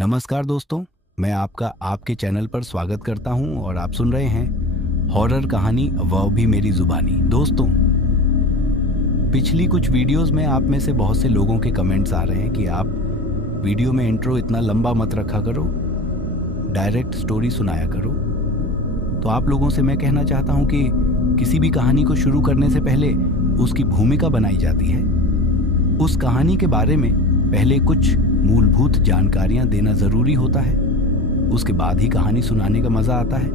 नमस्कार दोस्तों, मैं आपका आपके चैनल पर स्वागत करता हूं और आप सुन रहे हैं हॉरर कहानी वह भी मेरी जुबानी। दोस्तों, पिछली कुछ वीडियोस में आप में से बहुत से लोगों के कमेंट्स आ रहे हैं कि आप वीडियो में इंट्रो इतना लंबा मत रखा करो, डायरेक्ट स्टोरी सुनाया करो। तो आप लोगों से मैं कहना चाहता हूं कि किसी भी कहानी को शुरू करने से पहले उसकी भूमिका बनाई जाती है। उस कहानी के बारे में पहले कुछ मूलभूत जानकारियां देना जरूरी होता है, उसके बाद ही कहानी सुनाने का मजा आता है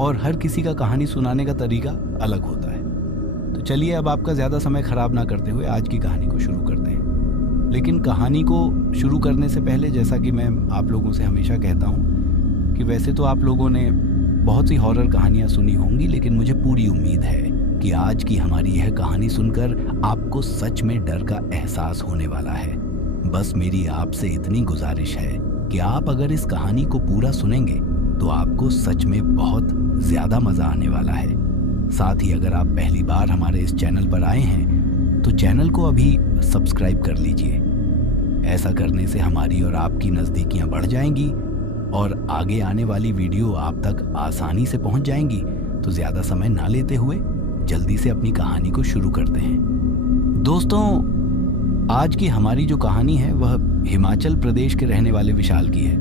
और हर किसी का कहानी सुनाने का तरीका अलग होता है। तो चलिए, अब आपका ज्यादा समय खराब ना करते हुए आज की कहानी को शुरू करते हैं। लेकिन कहानी को शुरू करने से पहले, जैसा कि मैं आप लोगों से हमेशा कहता हूं कि वैसे तो आप लोगों ने बहुत सी हॉरर कहानियां सुनी होंगी, लेकिन मुझे पूरी उम्मीद है कि आज की हमारी यह कहानी सुनकर आपको सच में डर का एहसास होने वाला है। बस मेरी आपसे इतनी गुजारिश है कि आप अगर इस कहानी को पूरा सुनेंगे तो आपको सच में बहुत ज्यादा मजा आने वाला है। साथ ही अगर आप पहली बार हमारे इस चैनल पर आए हैं तो चैनल को अभी सब्सक्राइब कर लीजिए। ऐसा करने से हमारी और आपकी नजदीकियां बढ़ जाएंगी और आगे आने वाली वीडियो आप तक आसानी से पहुंच जाएंगी। तो ज्यादा समय ना लेते हुए जल्दी से अपनी कहानी को शुरू करते हैं। दोस्तों, आज की हमारी जो कहानी है वह हिमाचल प्रदेश के रहने वाले विशाल की है,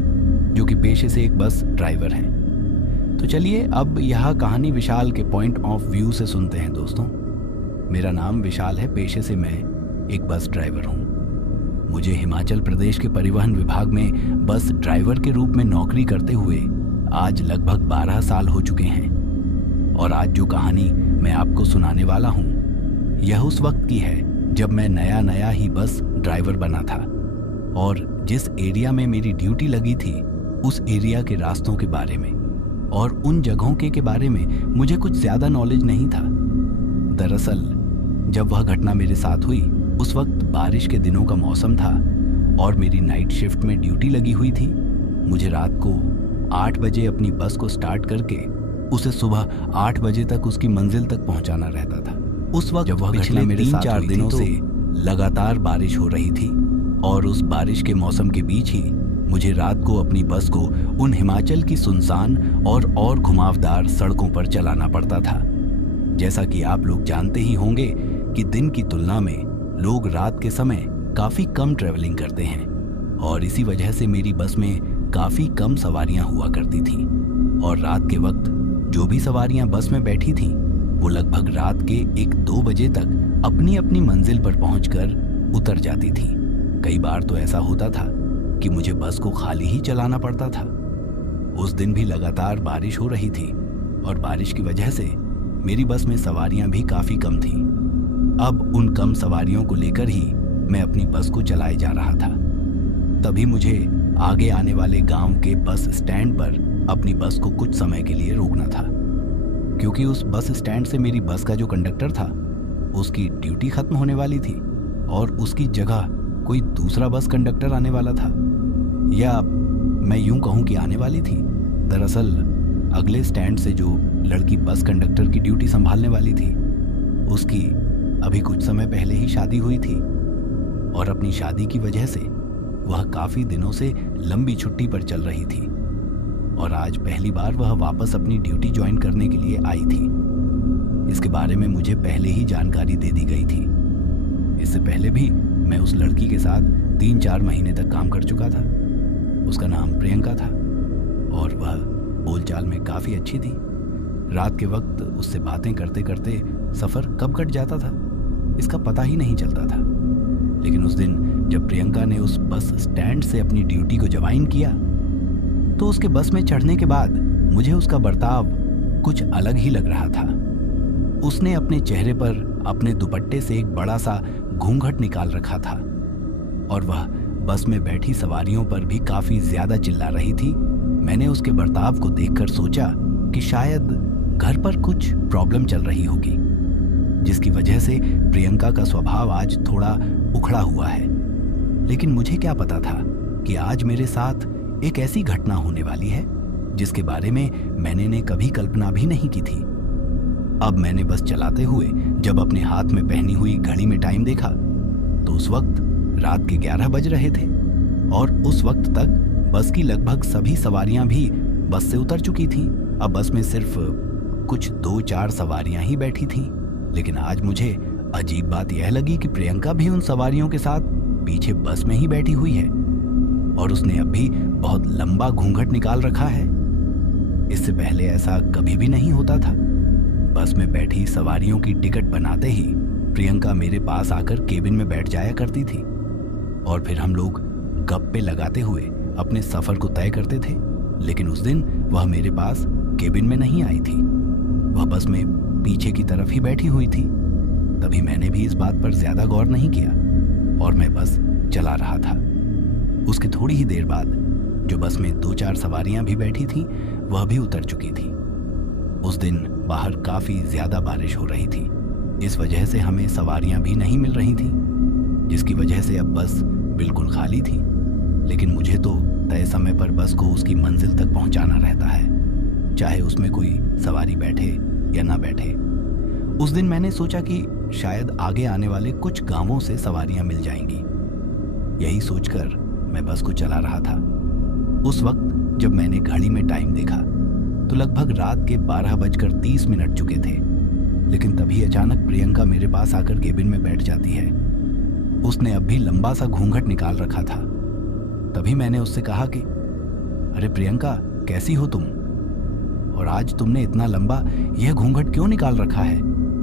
जो कि पेशे से एक बस ड्राइवर हैं। तो चलिए अब यह कहानी विशाल के पॉइंट ऑफ व्यू से सुनते हैं। दोस्तों, मेरा नाम विशाल है, पेशे से मैं एक बस ड्राइवर हूँ। मुझे हिमाचल प्रदेश के परिवहन विभाग में बस ड्राइवर के रूप में नौकरी करते हुए आज लगभग 12 साल हो चुके हैं। और आज जो कहानी मैं आपको सुनाने वाला हूँ यह उस वक्त की है जब मैं नया ही बस ड्राइवर बना था और जिस एरिया में मेरी ड्यूटी लगी थी उस एरिया के रास्तों के बारे में और उन जगहों के बारे में मुझे कुछ ज्यादा नॉलेज नहीं था। दरअसल जब वह घटना मेरे साथ हुई उस वक्त बारिश के दिनों का मौसम था और मेरी नाइट शिफ्ट में ड्यूटी लगी हुई थी। मुझे रात को 8 बजे अपनी बस को स्टार्ट करके उसे सुबह 8 बजे तक उसकी मंजिल तक पहुंचाना रहता था। उस वक्त जब वह पिछले 3-4 दिनों से लगातार बारिश हो रही थी और उस बारिश के मौसम के बीच ही मुझे रात को अपनी बस को उन हिमाचल की सुनसान और घुमावदार सड़कों पर चलाना पड़ता था। जैसा कि आप लोग जानते ही होंगे कि दिन की तुलना में लोग रात के समय काफी कम ट्रेवलिंग करते हैं और इसी वजह से मेरी बस में काफी कम सवारियां हुआ करती थी और रात के वक्त जो भी सवारियां बस में बैठी थीं वो लगभग रात के 1-2 बजे तक अपनी अपनी मंजिल पर पहुंचकर उतर जाती थी। कई बार तो ऐसा होता था कि मुझे बस को खाली ही चलाना पड़ता था। उस दिन भी लगातार बारिश हो रही थी और बारिश की वजह से मेरी बस में सवारियां भी काफी कम थीं। अब उन कम सवारियों को लेकर ही मैं अपनी बस को चलाए जा रहा था। तभी मुझे आगे आने वाले गांव के बस स्टैंड पर अपनी बस को कुछ समय के लिए रोकना था, क्योंकि उस बस स्टैंड से मेरी बस का जो कंडक्टर था उसकी ड्यूटी खत्म होने वाली थी और उसकी जगह कोई दूसरा बस कंडक्टर आने वाला था, या मैं यूं कहूं कि आने वाली थी। दरअसल अगले स्टैंड से जो लड़की बस कंडक्टर की ड्यूटी संभालने वाली थी उसकी अभी कुछ समय पहले ही शादी हुई थी और अपनी शादी की वजह से वह काफी दिनों से लंबी छुट्टी पर चल रही थी और आज पहली बार वह वापस अपनी ड्यूटी ज्वाइन करने के लिए आई थी। इसके बारे में मुझे पहले ही जानकारी दे दी गई थी। इससे पहले भी मैं उस लड़की के साथ 3-4 महीने तक काम कर चुका था। उसका नाम प्रियंका था और वह बोलचाल में काफी अच्छी थी। रात के वक्त उससे बातें करते करते सफर कब कट जाता था इसका पता ही नहीं चलता था। लेकिन उस दिन जब प्रियंका ने उस बस स्टैंड से अपनी ड्यूटी को ज्वाइन किया तो उसके बस में चढ़ने के बाद मुझे उसका बर्ताव कुछ अलग ही लग रहा था। उसने अपने चेहरे पर अपने दुपट्टे से एक बड़ा सा घूंघट निकाल रखा था और वह बस में बैठी सवारियों पर भी काफी ज्यादा चिल्ला रही थी। मैंने उसके बर्ताव को देखकर सोचा कि शायद घर पर कुछ प्रॉब्लम चल रही होगी, जिसकी वजह से प्रियंका का स्वभाव आज थोड़ा उखड़ा हुआ है। लेकिन मुझे क्या पता था कि आज मेरे साथ एक ऐसी घटना होने वाली है जिसके बारे में मैंने कभी कल्पना भी नहीं की थी। अब मैंने बस चलाते हुए जब अपने हाथ में पहनी हुई घड़ी में टाइम देखा तो उस वक्त रात के 11 बज रहे थे और उस वक्त तक बस की लगभग सभी सवारियां भी बस से उतर चुकी थीं। अब बस में सिर्फ कुछ 2-4 सवारियां ही बैठी थीं। लेकिन आज मुझे अजीब बात यह लगी कि प्रियंका भी उन सवारियों के साथ पीछे बस में ही बैठी हुई है और उसने अब भी बहुत लंबा घूंघट निकाल रखा है। इससे पहले ऐसा कभी भी नहीं होता था। बस में बैठी सवारियों की टिकट बनाते ही प्रियंका मेरे पास आकर केबिन में बैठ जाया करती थी और फिर हम लोग गप्पे लगाते हुए अपने सफर को तय करते थे। लेकिन उस दिन वह मेरे पास केबिन में नहीं आई थी, वह बस में पीछे की तरफ ही बैठी हुई थी। तभी मैंने भी इस बात पर ज्यादा गौर नहीं किया और मैं बस चला रहा था। उसके थोड़ी ही देर बाद जो बस में 2-4 सवारियां भी बैठी थीं, वह भी उतर चुकी थी। उस दिन बाहर काफी ज्यादा बारिश हो रही थी, इस वजह से हमें सवारियां भी नहीं मिल रही थी, जिसकी वजह से अब बस बिल्कुल खाली थी। लेकिन मुझे तो तय समय पर बस को उसकी मंजिल तक पहुंचाना रहता है, चाहे उसमें कोई सवारी बैठे या ना बैठे। उस दिन मैंने सोचा कि शायद आगे आने वाले कुछ गांवों से सवारियां मिल जाएंगी। यही सोचकर मैं बस को चला रहा था। उस वक्त जब मैंने घड़ी में टाइम देखा तो लगभग रात के 12:30 चुके थे। लेकिन तभी अचानक प्रियंका मेरे पास आकर केबिन में बैठ जाती है। उसने अब भी लंबा सा घूंघट निकाल रखा था। तभी मैंने उससे कहा कि अरे प्रियंका, कैसी हो तुम? और आज तुमने इतना लंबा यह घूंघट क्यों निकाल रखा है?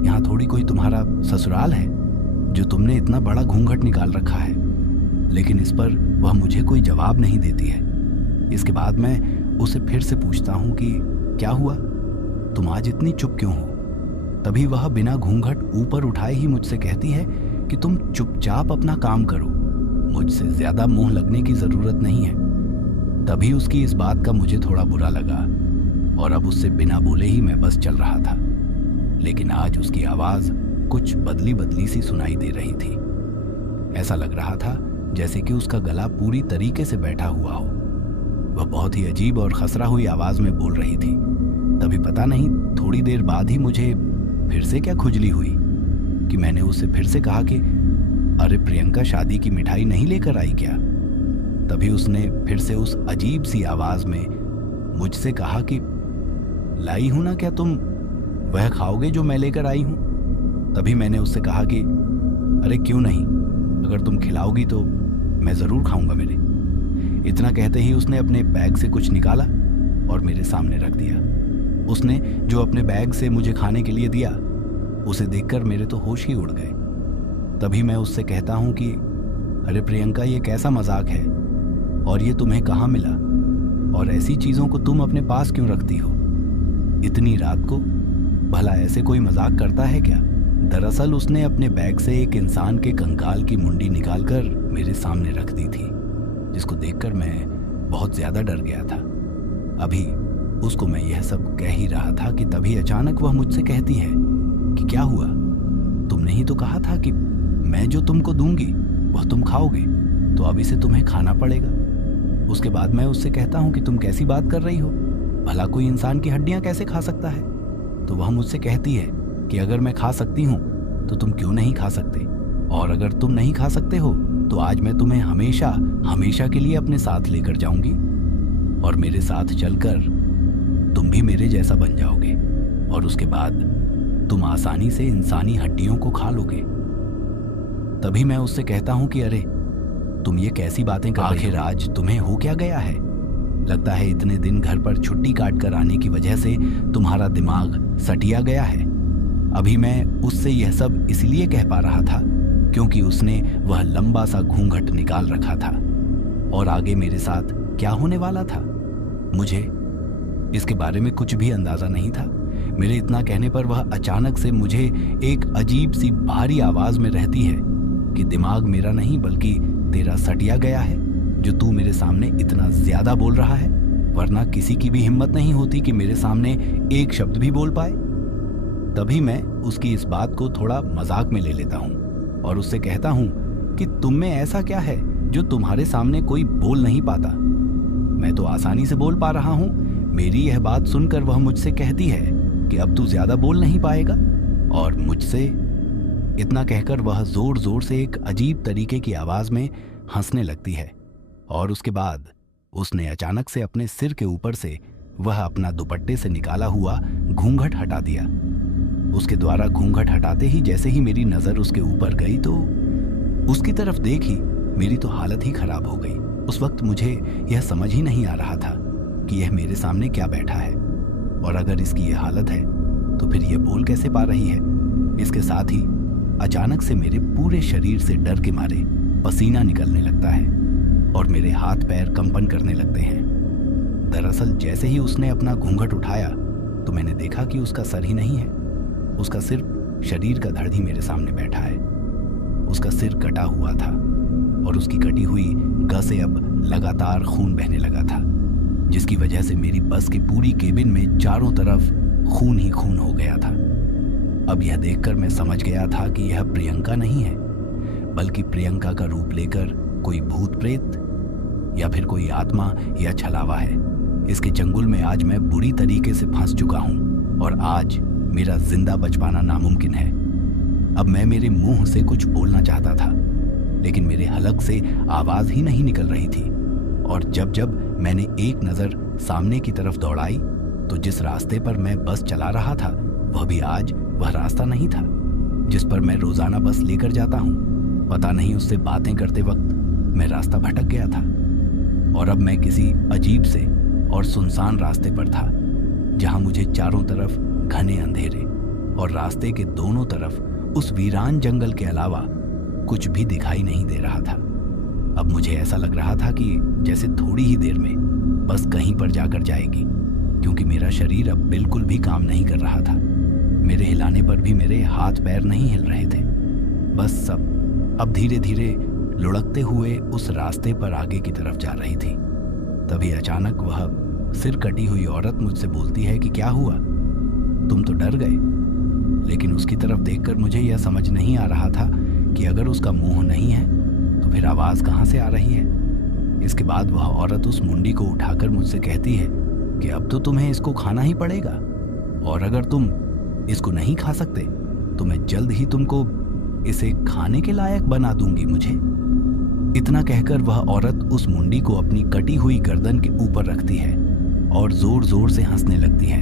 यहाँ थोड़ी कोई तुम्हारा ससुराल है जो तुमने इतना बड़ा घूंघट निकाल रखा है। लेकिन इस पर वह मुझे कोई जवाब नहीं देती है। इसके बाद मैं उसे फिर से पूछता हूँ कि क्या हुआ, तुम आज इतनी चुप क्यों हो? तभी वह बिना घूंघट ऊपर उठाए ही मुझसे कहती है कि तुम चुपचाप अपना काम करो, मुझसे ज्यादा मुंह लगने की जरूरत नहीं है। तभी उसकी इस बात का मुझे थोड़ा बुरा लगा और अब उससे बिना बोले ही मैं बस चल रहा था। लेकिन आज उसकी आवाज कुछ बदली बदली सी सुनाई दे रही थी। ऐसा लग रहा था जैसे कि उसका गला पूरी तरीके से बैठा हुआ हो। वह बहुत ही अजीब और खसरा हुई आवाज में बोल रही थी। तभी पता नहीं थोड़ी देर बाद ही मुझे फिर से क्या खुजली हुई कि मैंने उससे फिर से कहा कि अरे प्रियंका, शादी की मिठाई नहीं लेकर आई क्या? तभी उसने फिर से उस अजीब सी आवाज में मुझसे कहा कि लाई हूं ना क्या तुम, वह खाओगे जो मैं लेकर आई हूं? तभी मैंने उससे कहा कि अरे क्यों नहीं, अगर तुम खिलाओगी तो मैं जरूर खाऊंगा मेरे। इतना कहते ही उसने अपने बैग से कुछ निकाला और मेरे सामने रख दिया। उसने जो अपने बैग से मुझे खाने के लिए दिया, उसे देखकर मेरे तो होश ही उड़ गए। तभी मैं उससे कहता हूं कि अरे प्रियंका, ये कैसा मजाक है और ये तुम्हें कहाँ मिला? और ऐसी चीजों को तुम अपने पास क्यों रखती हो इतनी रात को? भला ऐसे कोई मजाक करता है क्या? दरअसल उसने अपने बैग से एक इंसान के कंकाल की मुंडी निकालकर मेरे सामने रख दी थी, जिसको देखकर मैं बहुत ज्यादा डर गया था। अभी उसको मैं यह सब कह ही रहा था कि तभी अचानक वह मुझसे कहती है कि क्या हुआ, तुमने ही तो कहा था कि मैं जो तुमको दूंगी वह तुम खाओगे, तो अब इसे तुम्हें खाना पड़ेगा। उसके बाद मैं उससे कहता हूं कि तुम कैसी बात कर रही हो, भला कोई इंसान की हड्डियां कैसे खा सकता है? तो वह मुझसे कहती है कि अगर मैं खा सकती हूं तो तुम क्यों नहीं खा सकते, और अगर तुम नहीं खा सकते हो तो आज मैं तुम्हें हमेशा हमेशा के लिए अपने साथ लेकर जाऊंगी और मेरे साथ चलकर तुम भी मेरे जैसा बन जाओगे और उसके बाद तुम आसानी से इंसानी हड्डियों को खा लोगे। तभी मैं उससे कहता हूं कि अरे तुम ये कैसी बातें कर रही हो? आखिर आज तुम्हें हो क्या गया है? लगता है इतने दिन घर पर छुट्टी काट कर आने की वजह से तुम्हारा दिमाग सटिया गया है। अभी मैं उससे यह सब इसलिए कह पा रहा था क्योंकि उसने वह लंबा सा घूंघट निकाल रखा था और आगे मेरे साथ क्या होने वाला था मुझे इसके बारे में कुछ भी अंदाजा नहीं था। मेरे इतना कहने पर वह अचानक से मुझे एक अजीब सी भारी आवाज में रहती है कि दिमाग मेरा नहीं बल्कि तेरा सटिया गया है, जो तू मेरे सामने इतना ज्यादा बोल रहा है, वरना किसी की भी हिम्मत नहीं होती कि मेरे सामने एक शब्द भी बोल पाए। तभी मैं उसकी इस बात को थोड़ा मजाक में ले लेता हूँ और उससे कहता हूँ कि तुम में ऐसा क्या है जो तुम्हारे सामने कोई बोल नहीं पाता? मैं तो आसानी से बोल पा रहा हूँ। मेरी यह बात सुनकर वह मुझसे कहती है कि अब तू ज्यादा बोल नहीं पाएगा, और मुझसे इतना कहकर वह जोर जोर से एक अजीब तरीके की आवाज में हंसने लगती है और उसके बाद उसने अचानक से अपने सिर के ऊपर से वह अपना दुपट्टे से निकाला हुआ घूंघट हटा दिया। उसके द्वारा घूंघट हटाते ही जैसे ही मेरी नजर उसके ऊपर गई तो उसकी तरफ देखी, मेरी तो हालत ही खराब हो गई। उस वक्त मुझे यह समझ ही नहीं आ रहा था कि यह मेरे सामने क्या बैठा है, और अगर इसकी यह हालत है तो फिर यह बोल कैसे पा रही है। इसके साथ ही अचानक से मेरे पूरे शरीर से डर के मारे पसीना निकलने लगता है और मेरे हाथ पैर कंपन करने लगते हैं। दरअसल जैसे ही उसने अपना घूंघट उठाया तो मैंने देखा कि उसका सर ही नहीं है, उसका सिर्फ शरीर का धड़ ही मेरे सामने बैठा है। उसका सिर कटा हुआ था और उसकी कटी हुई गह से अब लगातार खून बहने लगा था, जिसकी वजह से मेरी बस की पूरी केबिन में चारों तरफ खून ही खून हो गया था। अब यह देखकर मैं समझ गया था कि यह प्रियंका नहीं है, बल्कि प्रियंका का रूप लेकर कोई भूत प्रेत या फिर कोई आत्मा या छलावा है। इसके चंगुल में आज मैं बुरी तरीके से फंस चुका हूं और आज मेरा जिंदा बच पाना नामुमकिन है। अब मैं मेरे मुंह से कुछ बोलना चाहता था, लेकिन मेरे हलक से आवाज ही नहीं निकल रही थी। और जब जब मैंने एक नजर सामने की तरफ दौड़ाई तो जिस रास्ते पर मैं बस चला रहा था वह भी आज वह रास्ता नहीं था जिस पर मैं रोजाना बस लेकर जाता हूँ। पता नहीं उससे बातें करते वक्त मैं रास्ता भटक गया था और अब मैं किसी अजीब से और सुनसान रास्ते पर था, जहां मुझे चारों तरफ घने अंधेरे और रास्ते के दोनों तरफ उस वीरान जंगल के अलावा कुछ भी दिखाई नहीं दे रहा था। अब मुझे ऐसा लग रहा था कि जैसे थोड़ी ही देर में बस कहीं पर जाकर जाएगी, क्योंकि मेरा शरीर अब बिल्कुल भी काम नहीं कर रहा था। मेरे हिलाने पर भी मेरे हाथ पैर नहीं हिल रहे थे। बस सब अब धीरे धीरे लुढ़कते हुए उस रास्ते पर आगे की तरफ जा रही थी। तभी अचानक वह सिर कटी हुई औरत मुझसे बोलती है कि क्या हुआ, तुम तो डर गए। लेकिन उसकी तरफ देखकर मुझे यह समझ नहीं आ रहा था कि अगर उसका मुंह नहीं है तो फिर आवाज कहां से आ रही है। इसके बाद वह औरत उस मुंडी को उठाकर मुझसे कहती है कि अब तो तुम्हें इसको खाना ही पड़ेगा, और अगर तुम इसको नहीं खा सकते तो मैं जल्द ही तुमको इसे खाने के लायक बना दूंगी मुझे। इतना कहकर वह औरत उस मुंडी को अपनी कटी हुई गर्दन के ऊपर रखती है और जोर जोर से हंसने लगती है।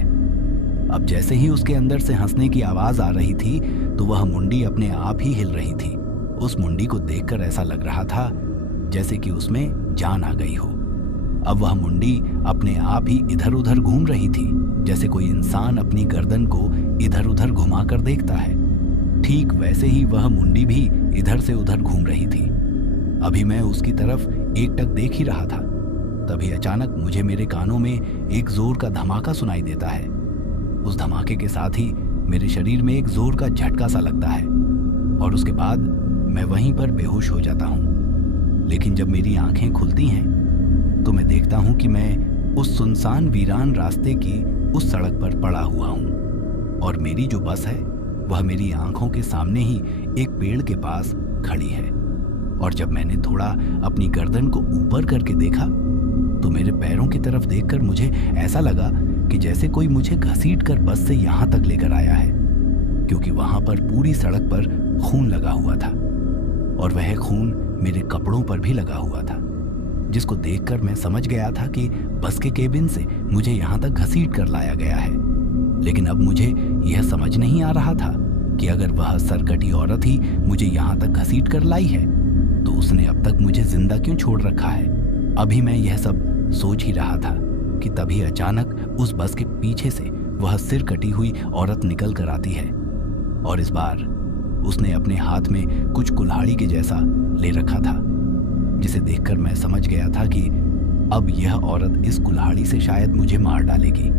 अब जैसे ही उसके अंदर से हंसने की आवाज आ रही थी तो वह मुंडी अपने आप ही हिल रही थी। उस मुंडी को देखकर ऐसा लग रहा था जैसे कि उसमें जान आ गई हो। अब वह मुंडी अपने आप ही इधर उधर घूम रही थी, जैसे कोई इंसान अपनी गर्दन को इधर उधर घुमाकर देखता है। ठीक वैसे ही वह मुंडी भी इधर से उधर घूम रही थी। अभी मैं उसकी तरफ एकटक देख ही रहा था, तभी अचानक मुझे मेरे कानों में एक जोर का धमाका सुनाई देता है। उस धमाके के साथ ही मेरे शरीर में एक जोर का झटका सा लगता है और उसके बाद मैं वहीं पर बेहोश हो जाता हूँ। लेकिन जब मेरी आंखें खुलती हैं तो मैं देखता हूँ कि मैं उस सुनसान वीरान रास्ते की उस सड़क पर पड़ा हुआ हूँ और मेरी जो बस है वह मेरी आंखों के सामने ही एक पेड़ के पास खड़ी है। और जब मैंने थोड़ा अपनी गर्दन को ऊपर करके देखा तो मेरे पैरों की तरफ देखकर मुझे ऐसा लगा कि जैसे कोई मुझे घसीट कर बस से यहाँ तक लेकर आया है, क्योंकि वहां पर पूरी सड़क पर खून लगा हुआ था और वह खून मेरे कपड़ों पर भी लगा हुआ था, जिसको देखकर मैं समझ गया था कि बस के केबिन से मुझे यहाँ तक घसीट कर लाया गया है। लेकिन अब मुझे यह समझ नहीं आ रहा था कि अगर वह सरकटी औरत ही मुझे यहाँ तक घसीट कर लाई है तो उसने अब तक मुझे जिंदा क्यों छोड़ रखा है। अभी मैं यह सब सोच ही रहा था कि तभी अचानक उस बस के पीछे से वह सिर कटी हुई औरत निकल कर आती है और इस बार उसने अपने हाथ में कुछ कुल्हाड़ी के जैसा ले रखा था, जिसे देखकर मैं समझ गया था कि अब यह औरत इस कुल्हाड़ी से शायद मुझे मार डालेगी।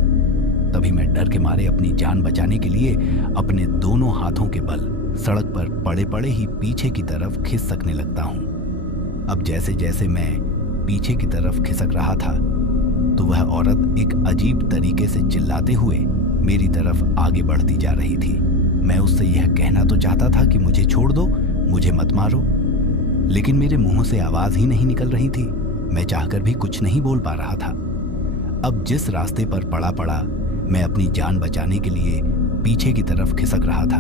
तभी मैं डर के मारे अपनी जान बचाने के लिए अपने दोनों हाथों के बल सड़क पर पड़े पड़े ही पीछे की तरफ खिसकने लगता हूँ। अब जैसे जैसे मैं पीछे की तरफ खिसक रहा था तो वह औरत एक अजीब तरीके से चिल्लाते हुए मेरी तरफ आगे बढ़ती जा रही थी। मैं उससे यह कहना तो चाहता था कि मुझे छोड़ दो, मुझे मत मारो, लेकिन मेरे मुंह से आवाज ही नहीं निकल रही थी। मैं चाहकर भी कुछ नहीं बोल पा रहा था। अब जिस रास्ते पर पड़ा मैं अपनी जान बचाने के लिए पीछे की तरफ खिसक रहा था,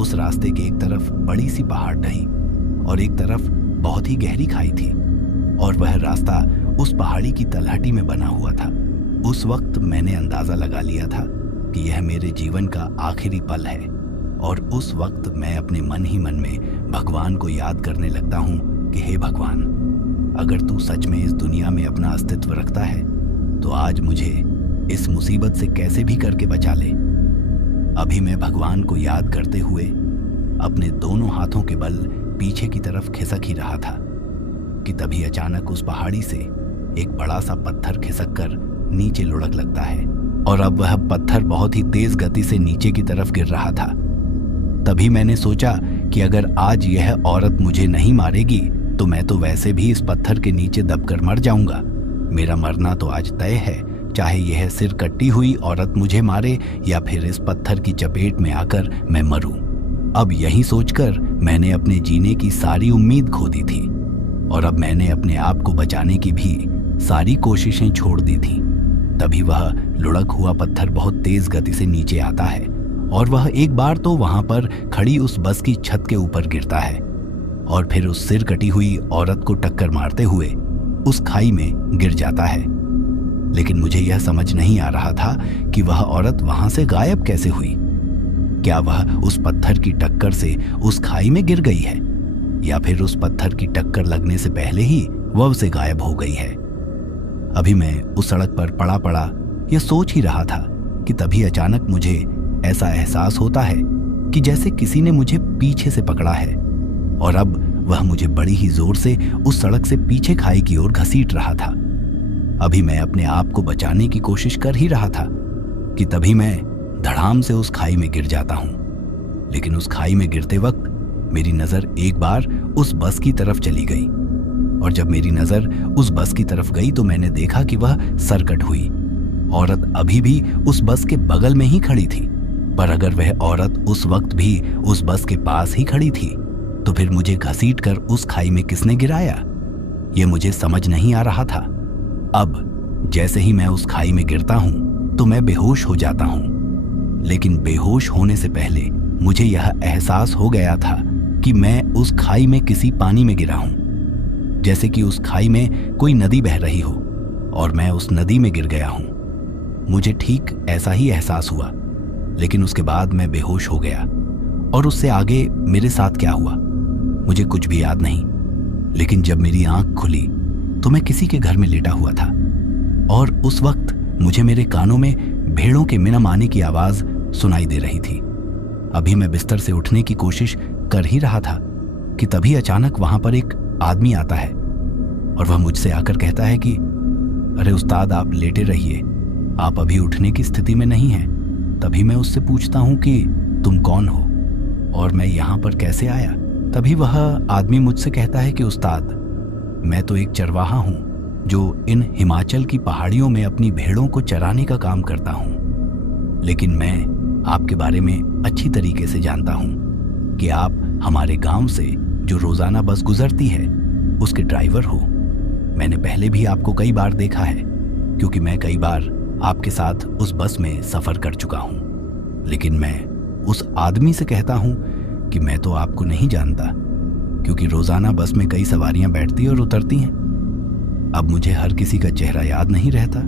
उस रास्ते के एक तरफ बड़ी सी पहाड़ ढही और एक तरफ बहुत ही गहरी खाई थी और वह रास्ता उस पहाड़ी की तलहटी में बना हुआ था। उस वक्त मैंने अंदाजा लगा लिया था कि यह मेरे जीवन का आखिरी पल है, और उस वक्त मैं अपने मन ही मन में भगवान को याद करने लगता हूँ कि हे भगवान, अगर तू सच में इस दुनिया में अपना अस्तित्व रखता है तो आज मुझे इस मुसीबत से कैसे भी करके बचा ले। अभी मैं भगवान को याद करते हुए अपने दोनों हाथों के बल पीछे की तरफ खिसक ही रहा था कि तभी अचानक उस पहाड़ी से एक बड़ा सा पत्थर खिसक कर नीचे लुढ़क लगता है, और अब वह पत्थर बहुत ही तेज गति से नीचे की तरफ गिर रहा था। तभी मैंने सोचा कि अगर आज यह औरत मुझे नहीं मारेगी तो मैं तो वैसे भी इस पत्थर के नीचे दबकर मर जाऊंगा। मेरा मरना तो आज तय है, चाहे यह सिर कट्टी हुई औरत मुझे मारे या फिर इस पत्थर की चपेट में आकर मैं मरूं। अब यही सोचकर मैंने अपने जीने की सारी उम्मीद खो दी थी, और अब मैंने अपने आप को बचाने की भी सारी कोशिशें छोड़ दी थी। तभी वह लुढ़क हुआ पत्थर बहुत तेज गति से नीचे आता है, और वह एक बार तो वहां पर खड़ी उस बस की छत के ऊपर गिरता है, और फिर उस सिर कटी हुई औरत को टक्कर मारते हुए उस खाई में गिर जाता है। लेकिन मुझे यह समझ नहीं आ रहा था कि वह औरत वहां से गायब कैसे हुई। क्या वह उस पत्थर की टक्कर से उस खाई में गिर गई है, या फिर उस पत्थर की टक्कर लगने से पहले ही वह उसे गायब हो गई है। अभी मैं उस सड़क पर पड़ा पड़ा यह सोच ही रहा था कि तभी अचानक मुझे ऐसा एहसास होता है कि जैसे किसी ने मुझे पीछे से पकड़ा है, और अब वह मुझे बड़ी ही जोर से उस सड़क से पीछे खाई की ओर घसीट रहा था। अभी मैं अपने आप को बचाने की कोशिश कर ही रहा था कि तभी मैं धड़ाम से उस खाई में गिर जाता हूं। लेकिन उस खाई में गिरते वक्त मेरी नजर एक बार उस बस की तरफ चली गई, और जब मेरी नजर उस बस की तरफ गई तो मैंने देखा कि वह सरकट हुई औरत अभी भी उस बस के बगल में ही खड़ी थी। पर अगर वह औरत उस वक्त भी उस बस के पास ही खड़ी थी तो फिर मुझे घसीट कर उस खाई में किसने गिराया, यह मुझे समझ नहीं आ रहा था। अब जैसे ही मैं उस खाई में गिरता हूं तो मैं बेहोश हो जाता हूं, लेकिन बेहोश होने से पहले मुझे यह एहसास हो गया था कि मैं उस खाई में किसी पानी में गिरा हूं, जैसे कि उस खाई में कोई नदी बह रही हो और मैं उस नदी में गिर गया हूं। मुझे ठीक ऐसा ही एहसास हुआ, लेकिन उसके बाद मैं बेहोश हो गया, और उससे आगे मेरे साथ क्या हुआ मुझे कुछ भी याद नहीं। लेकिन जब मेरी आंख खुली तो मैं किसी के घर में लेटा हुआ था, और उस वक्त मुझे मेरे कानों में भेड़ों के मिनमाने की आवाज सुनाई दे रही थी। अभी मैं बिस्तर से उठने की कोशिश कर ही रहा था कि तभी अचानक वहां पर एक आदमी आता है, और वह मुझसे आकर कहता है कि अरे उस्ताद, आप लेटे रहिए, आप अभी उठने की स्थिति में नहीं हैं। तभी मैं उससे पूछता हूं कि तुम कौन हो और मैं यहां पर कैसे आया। तभी वह आदमी मुझसे कहता है कि उस्ताद, मैं तो एक चरवाहा हूं जो इन हिमाचल की पहाड़ियों में अपनी भेड़ों को चराने का काम करता हूं, लेकिन मैं आपके बारे में अच्छी तरीके से जानता हूं कि आप हमारे गांव से जो रोजाना बस गुजरती है उसके ड्राइवर हो। मैंने पहले भी आपको कई बार देखा है, क्योंकि मैं कई बार आपके साथ उस बस में सफर कर चुका हूं। लेकिन मैं उस आदमी से कहता हूं कि मैं तो आपको नहीं जानता, क्योंकि रोजाना बस में कई सवारियां बैठती और उतरती हैं। अब मुझे हर किसी का चेहरा याद नहीं रहता।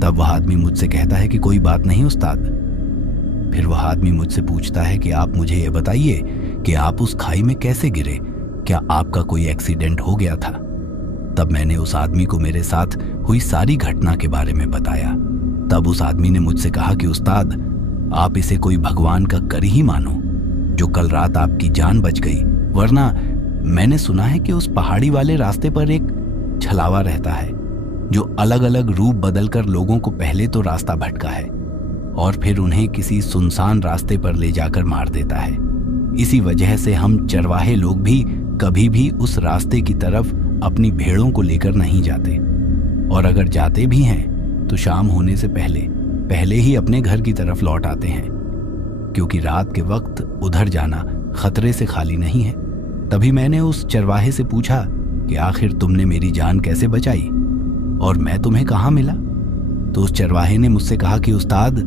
तब वह आदमी मुझसे कहता है कि कोई बात नहीं उस्ताद। फिर वह आदमी मुझसे पूछता है कि आप मुझे ये बताइए कि आप उस खाई में कैसे गिरे, क्या आपका कोई एक्सीडेंट हो गया था? तब मैंने उस आदमी को मेरे साथ हुई सारी घटना के बारे में बताया। तब उस आदमी ने मुझसे कहा कि उस्ताद, आप इसे कोई भगवान का कर ही मानो जो कल रात आपकी जान बच गई, वरना मैंने सुना है कि उस पहाड़ी वाले रास्ते पर एक छलावा रहता है जो अलग अलग रूप बदलकर लोगों को पहले तो रास्ता भटका है और फिर उन्हें किसी सुनसान रास्ते पर ले जाकर मार देता है। इसी वजह से हम चरवाहे लोग भी कभी भी उस रास्ते की तरफ अपनी भेड़ों को लेकर नहीं जाते, और अगर जाते भी हैं तो शाम होने से पहले ही अपने घर की तरफ लौट आते हैं, क्योंकि रात के वक्त उधर जाना खतरे से खाली नहीं है। तभी मैंने उस चरवाहे से पूछा कि आखिर तुमने मेरी जान कैसे बचाई और मैं तुम्हें कहाँ मिला? तो उस चरवाहे ने मुझसे कहा कि उस्ताद,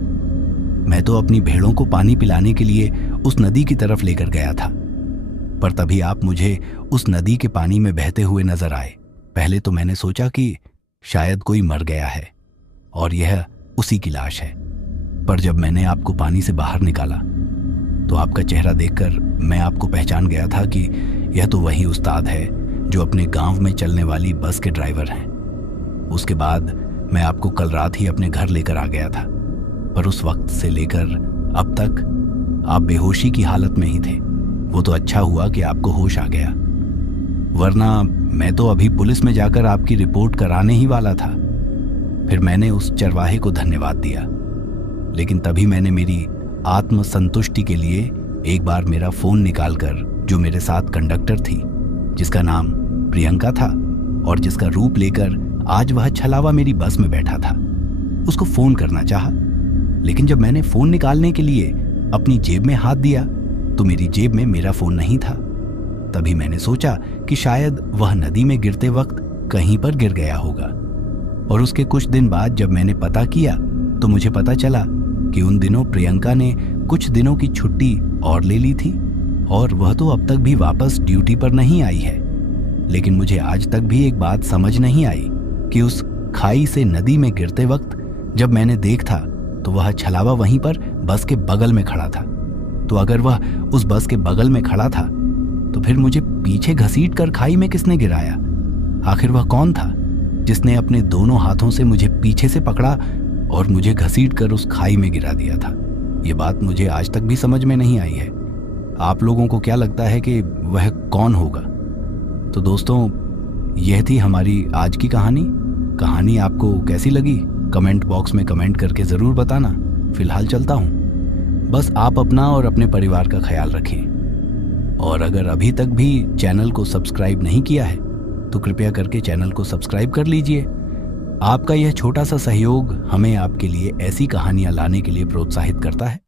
मैं तो अपनी भेड़ों को पानी पिलाने के लिए उस नदी की तरफ लेकर गया था, पर तभी आप मुझे उस नदी के पानी में बहते हुए नजर आए। पहले तो मैंने सोचा कि शायद कोई मर गया है और यह उसी की लाश है। पर जब मैंने आपको पानी से बाहर निकाला तो आपका चेहरा देखकर मैं आपको पहचान गया था कि यह तो वही उस्ताद है जो अपने गांव में चलने वाली बस के ड्राइवर हैं। उसके बाद मैं आपको कल रात ही अपने घर लेकर आ गया था, पर उस वक्त से लेकर अब तक आप बेहोशी की हालत में ही थे। वो तो अच्छा हुआ कि आपको होश आ गया, वरना मैं तो अभी पुलिस में जाकर आपकी रिपोर्ट कराने ही वाला था। फिर मैंने उस चरवाहे को धन्यवाद दिया, लेकिन तभी मैंने मेरी आत्मसंतुष्टि के लिए एक बार मेरा फोन निकालकर जो मेरे साथ कंडक्टर थी, जिसका नाम प्रियंका था और जिसका रूप लेकर आज वह छलावा मेरी बस में बैठा था, उसको फोन करना चाहा। लेकिन जब मैंने फोन निकालने के लिए अपनी जेब में हाथ दिया तो मेरी जेब में मेरा फोन नहीं था। तभी मैंने सोचा कि शायद वह नदी में गिरते वक्त कहीं पर गिर गया होगा। और उसके कुछ दिन बाद जब मैंने पता किया तो मुझे पता चला कि उन दिनों प्रियंका ने कुछ दिनों की छुट्टी और ले ली थी और वह तो अब तक भी वापस ड्यूटी पर नहीं आई है। लेकिन मुझे आज तक भी एक बात समझ नहीं आई कि उस खाई से नदी में गिरते वक्त जब मैंने देखा तो वह छलावा वहीं पर बस के बगल में खड़ा था। तो अगर वह उस बस के बगल में खड़ा था तो फिर मुझे पीछे घसीट कर खाई में किसने गिराया? आखिर वह कौन था जिसने अपने दोनों हाथों से मुझे पीछे से पकड़ा और मुझे घसीट कर उस खाई में गिरा दिया था? ये बात मुझे आज तक भी समझ में नहीं आई है। आप लोगों को क्या लगता है कि वह कौन होगा? तो दोस्तों, यह थी हमारी आज की कहानी आपको कैसी लगी कमेंट बॉक्स में कमेंट करके ज़रूर बताना। फिलहाल चलता हूँ, बस आप अपना और अपने परिवार का ख्याल रखें। और अगर अभी तक भी चैनल को सब्सक्राइब नहीं किया है तो कृपया करके चैनल को सब्सक्राइब कर लीजिए। आपका यह छोटा सा सहयोग हमें आपके लिए ऐसी कहानियाँ लाने के लिए प्रोत्साहित करता है।